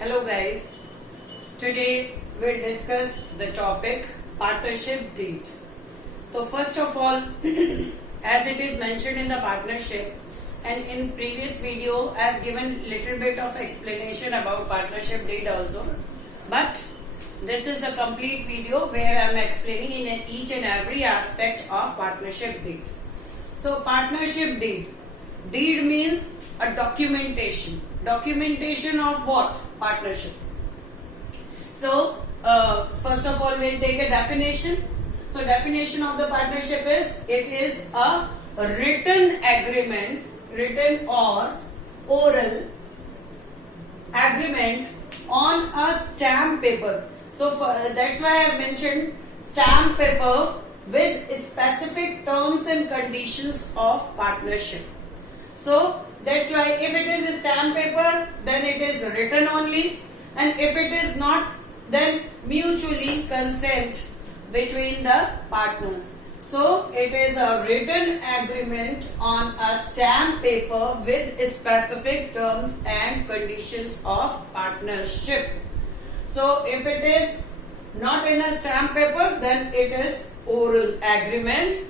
Hello guys, today we'll discuss the topic partnership deed. So first of all, as it is mentioned in the partnership and in previous video I have given little bit of explanation about partnership deed also, but this is a complete video where I am explaining in each and every aspect of partnership deed. So partnership deed. Deed means a documentation. Documentation of what? Partnership. So first of all we'll take a definition. So definition of the partnership is, it is a written agreement, written or oral agreement on a stamp paper. So that's why I mentioned stamp paper with specific terms and conditions of partnership. So that's why if it is a stamp paper, then it is written only, and if it is not, then mutually consent between the partners. So it is a written agreement on a stamp paper with specific terms and conditions of partnership. So if it is not in a stamp paper, then it is oral agreement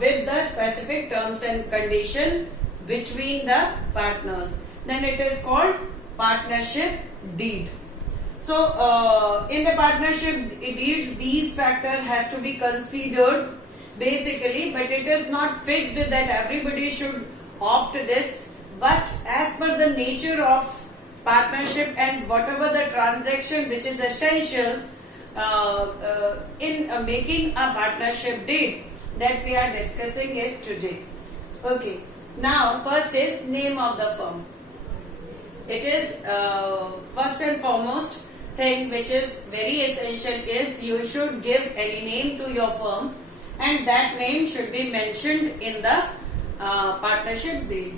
with the specific terms and condition between the partners. Then it is called partnership deed. So in the partnership deeds, these factors has to be considered basically, but it is not fixed that everybody should opt this. But as per the nature of partnership and whatever the transaction which is essential in making a partnership deed, that we are discussing it today. Okay. Now first is name of the firm. It is first and foremost thing which is very essential is you should give any name to your firm, and that name should be mentioned in the partnership deed.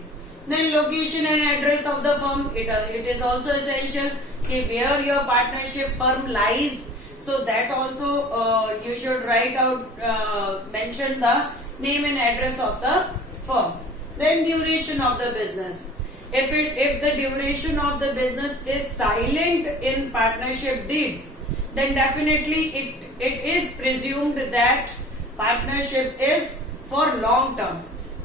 Then location and address of the firm. It is also essential where your partnership firm lies. So that also you should write out, mention the name and address of the firm. Then duration of the business. If the duration of the business is silent in partnership deed, then definitely it is presumed that partnership is for long term.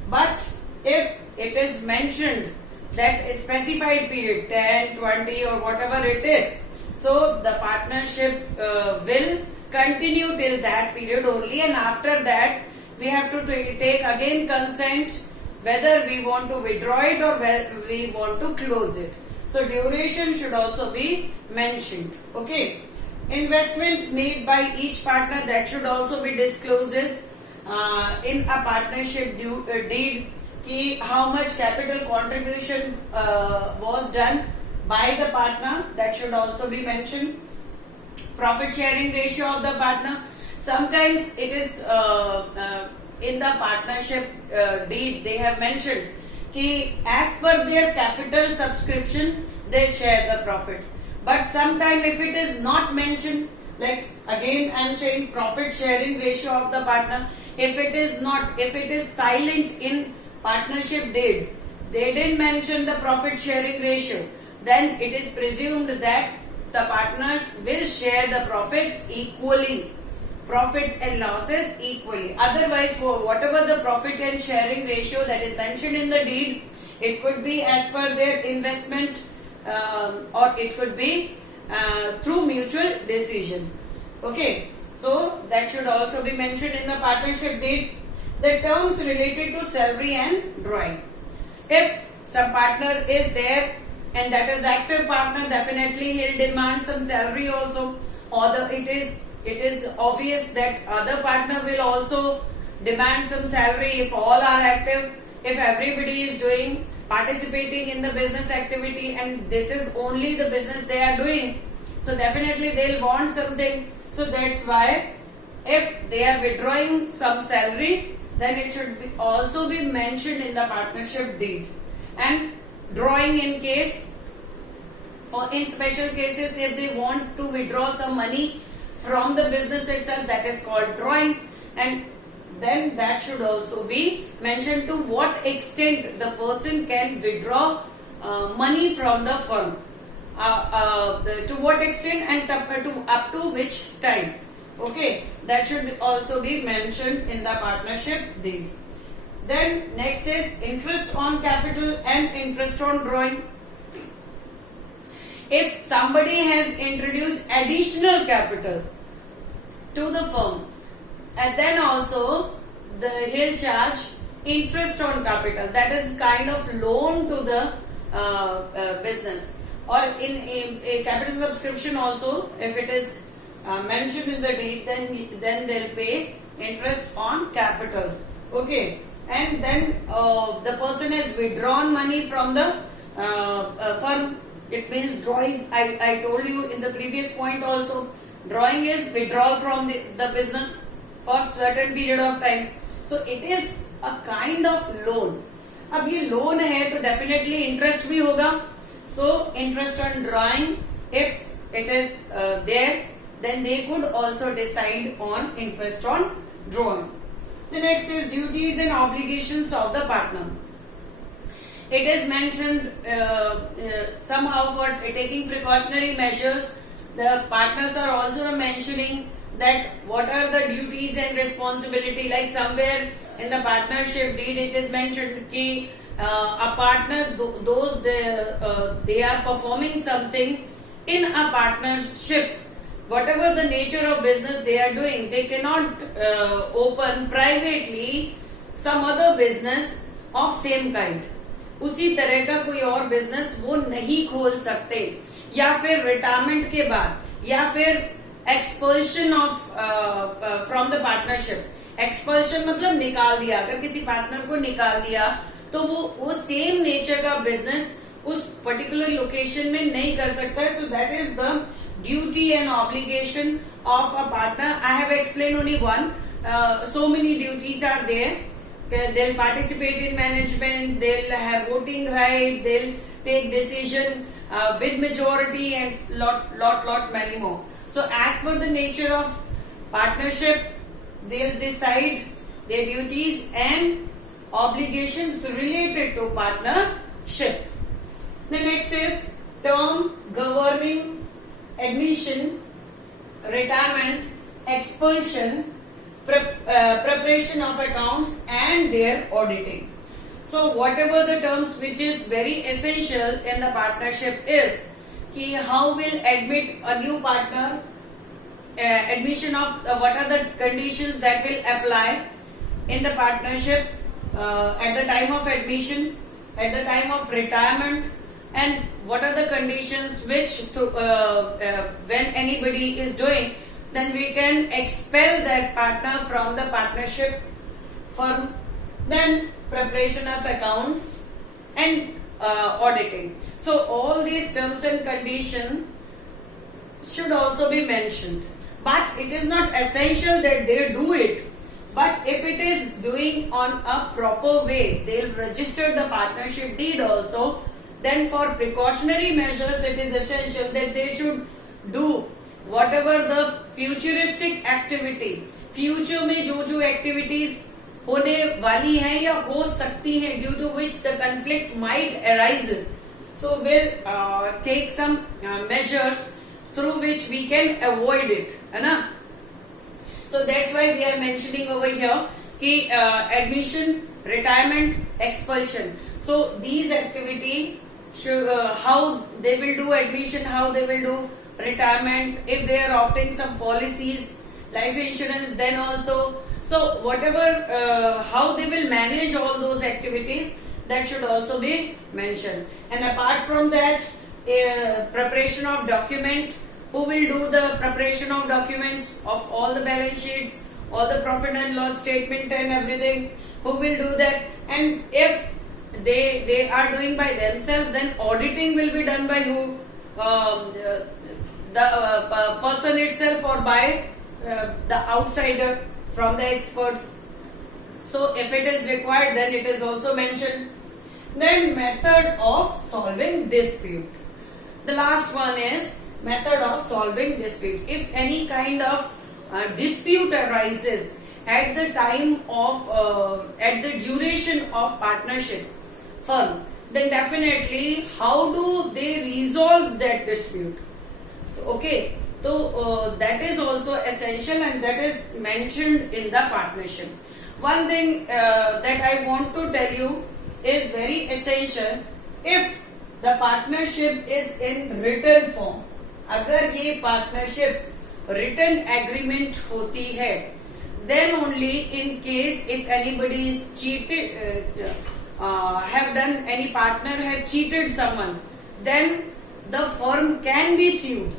But if it is mentioned that a specified period, 10, 20 or whatever it is, so the partnership will continue till that period only, and after that we have to take again consent whether we want to withdraw it or whether we want to close it. So duration should also be mentioned. Okay. Investment made by each partner, that should also be disclosed in a partnership deed. How much capital contribution was done by the partner, that should also be mentioned. Profit sharing ratio of the partner. Sometimes it is in the partnership deed they have mentioned कि as per their capital subscription they share the profit. But sometime if it is not mentioned, like again I am saying profit sharing ratio of the partner, if it is silent in partnership deed, they didn't mention the profit sharing ratio, then it is presumed that the partners will share the profit equally. Profit and losses equally. Otherwise, whatever the profit and sharing ratio that is mentioned in the deed, it could be as per their investment or it could be through mutual decision. Okay, so that should also be mentioned in the partnership deed. The terms related to salary and drawing. If some partner is there and that is active partner, definitely he will demand some salary also, or it is obvious that other partner will also demand some salary if all are active, if everybody is participating in the business activity and this is only the business they are doing, so definitely they'll want something. So that's why if they are withdrawing some salary, then it should also be mentioned in the partnership deed. And drawing in case, in special cases, if they want to withdraw some money from the business itself, that is called drawing, and then that should also be mentioned to what extent the person can withdraw money from the firm. to what extent and up to which time. Okay, that should also be mentioned in the partnership deed. Then next is interest on capital and interest on drawing. If somebody has introduced additional capital to the firm, and then also he'll charge interest on capital, that is kind of loan to the business, or in a capital subscription also, if it is mentioned in the deed, then they'll pay interest on capital. Okay, and then the person has withdrawn money from the firm. It means drawing. I told you in the previous point also, drawing is withdrawal from the business for certain period of time. So it is a kind of loan. अब ये loan है तो definitely interest भी होगा. So interest on drawing, if it is there, then they could also decide on interest on drawing. The next is duties and obligations of the partner. It is mentioned somehow for taking precautionary measures. The partners are also mentioning that what are the duties and responsibility. Like somewhere in the partnership deed, it is mentioned that a partner, those they are performing something in a partnership. Whatever the nature of business they are doing, they cannot open privately some other business of same kind. उसी तरह का कोई और business वो नहीं खोल सकते, या फिर रिटायरमेंट के बाद, या फिर expulsion of from the partnership. Expulsion मतलब निकाल दिया. अगर किसी पार्टनर को निकाल दिया तो वो सेम नेचर का बिजनेस उस पर्टिकुलर लोकेशन में नहीं कर सकता है. So that is the duty and obligation of a partner. I have explain only one. So many duties are there. They'll participate in management, they'll have voting right, they'll take decision with majority, and lot many more. So as per the nature of partnership, they'll decide their duties and obligations related to partnership. The next is term governing admission, retirement, expulsion, preparation of accounts and their auditing. So whatever the terms which is very essential in the partnership is कि how will admit a new partner, admission of what are the conditions that will apply in the partnership at the time of admission, at the time of retirement, and what are the conditions which when anybody is doing, then we can expel that partner from the partnership firm. Then preparation of accounts and auditing. So all these terms and conditions should also be mentioned, but it is not essential that they do it. But if it is doing on a proper way, they'll register the partnership deed also. Then for precautionary measures, it is essential that they should do whatever the futuristic activity, future में जो activities होने वाली है या हो सकती है, due to which the conflict might arises, so we'll take some measures through which we can avoid it, है ना. So that's why we are mentioning over here कि admission, retirement, expulsion. So these activity should how they will do admission, how they will do retirement, if they are opting some policies, life insurance, then also. So whatever how they will manage all those activities, that should also be mentioned. And apart from that, preparation of document, who will do the preparation of documents of all the balance sheets, all the profit and loss statement and everything, who will do that. And if they are doing by themselves, then auditing will be done by who? The person itself, or by the outsider from the experts. So if it is required, then it is also mentioned. Then method of solving dispute. The last one is method of solving dispute. If any kind of dispute arises at the time of at the duration of partnership firm, then definitely how do they resolve that dispute? So, okay, so that is also essential and that is mentioned in the partnership. One thing that I want to tell you is very essential. If the partnership is in written form, अगर ये partnership written agreement होती है, then only in case if anybody is cheated, have done, any partner have cheated someone, then the firm can be sued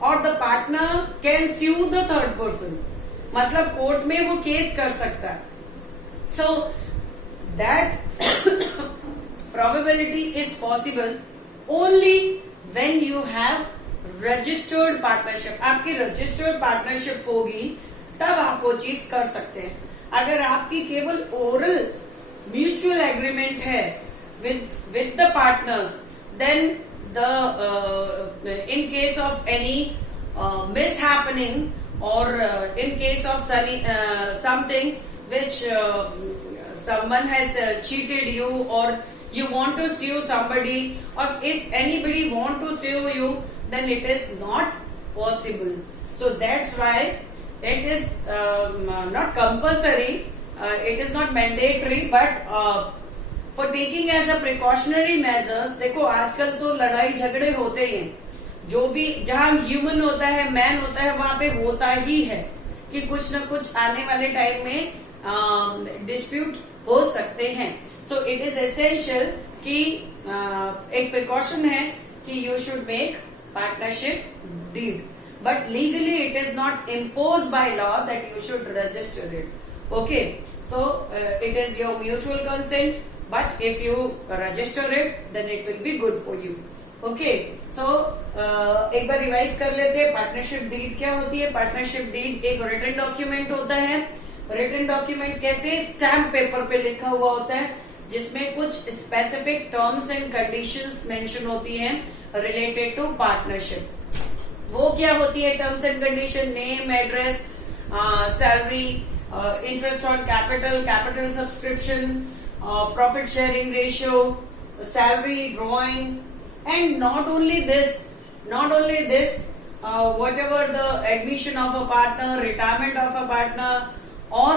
or the partner can sue the third person. मतलब court में वो case कर सकता है. So that probability is possible only when you have registered partnership. आपकी registered partnership होगी तब आप वो चीज कर सकते हैं. अगर आपकी केवल oral mutual agreement है with the partners, then the in case of any mishappening or in case of something which someone has cheated you or you want to sue somebody, or if anybody want to sue you, then it is not possible. So that's why it is not compulsory, it is not mandatory, but for taking as a precautionary measures. देखो आजकल तो लड़ाई झगड़े होते ही हैं, जो भी जहां ह्यूमन होता है, मैन होता है, वहां पे होता ही है कि कुछ न कुछ आने वाले टाइम में डिस्प्यूट हो सकते हैं. सो इट इज एसेंशियल कि एक प्रिकॉशन है कि you should make partnership deed, but legally it is not impose by law that you should register it. Okay, so it is your mutual consent, but if you register it then it will be good for you. Okay, so एक बार revise कर लेते हैं. Partnership deed क्या होती है? Partnership deed एक written document होता है. रिटन डॉक्यूमेंट कैसे? स्टैम्प पेपर पे लिखा हुआ होता है जिसमें कुछ specific terms and conditions mention होती हैं रिलेटेड टू पार्टनरशिप. वो क्या होती है terms and condition? Name, address, salary, interest on capital, capital subscription, profit sharing ratio, salary drawing, and not only this, whatever the admission of a partner, retirement of a partner, or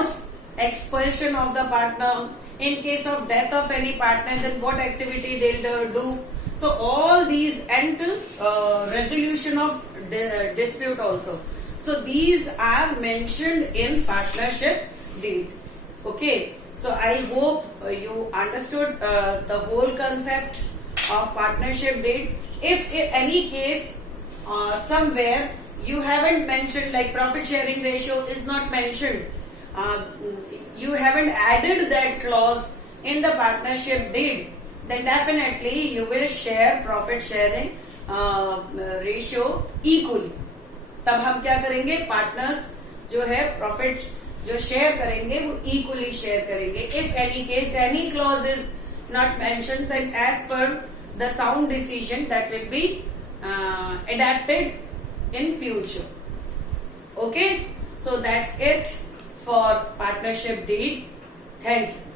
expulsion of the partner. In case of death of any partner, then what activity they'll do. So all these, and resolution of dispute also. So these are mentioned in partnership deed. Okay. So I hope you understood the whole concept of partnership deed. If in any case somewhere you haven't mentioned, like profit sharing ratio is not mentioned, you haven't added that clause in the partnership deed, then definitely you will share profit sharing ratio equally. तब हम क्या करेंगे? Partners जो है profit जो share करेंगे वो equally share करेंगे. If any case any clause is not mentioned, then as per the sound decision that will be adapted in future. Okay, so that's it for partnership deed. Thank you.